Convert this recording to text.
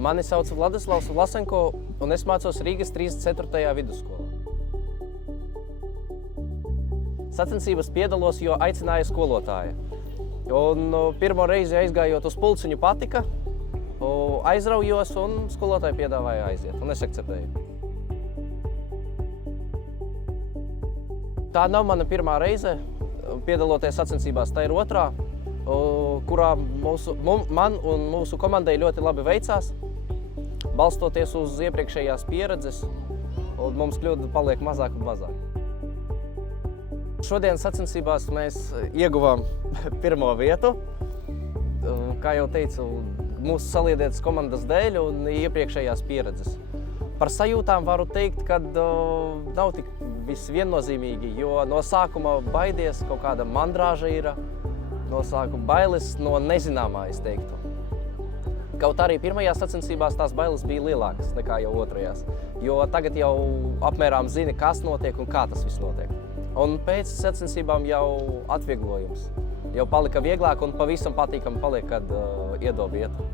Mani sauc Vladislavs Vlasenko, un es mācos Rīgas 34. vidusskolā. Sacensības piedalos, jo aicināja skolotāja. Un pirmo reizi aizgājot uz pulciņu patika, aizraujos un skolotāji piedāvāja aiziet, un es akceptēju. Tā nav mana pirmā reize piedaloties sacensībās, tā ir otrā, kurā man un mūsu komandai ļoti labi veicās, balstoties uz iepriekšējās pieredzes, un mums kļūda paliek mazāk un mazāk. Šodien sacensībās mēs ieguvām pirmo vietu, kā jau teicu, mūsu saliedētas komandas dēļ un iepriekšējās pieredzes. Par sajūtām varu teikt, ka nav tik viss viennozīmīgi, jo no sākuma baidies, kaut kāda mandrāža ir, no sākuma bailes no nezināmā, es teiktu. Kaut arī pirmajās sacensībās tās bailes bija lielākas nekā jau otrajās, jo tagad jau apmēram zini, kas notiek un kā tas viss notiek. Un pēc sacensībām jau atvieglojums. Jau palika vieglāk un pavisam patīkami paliek, kad iedob vietu.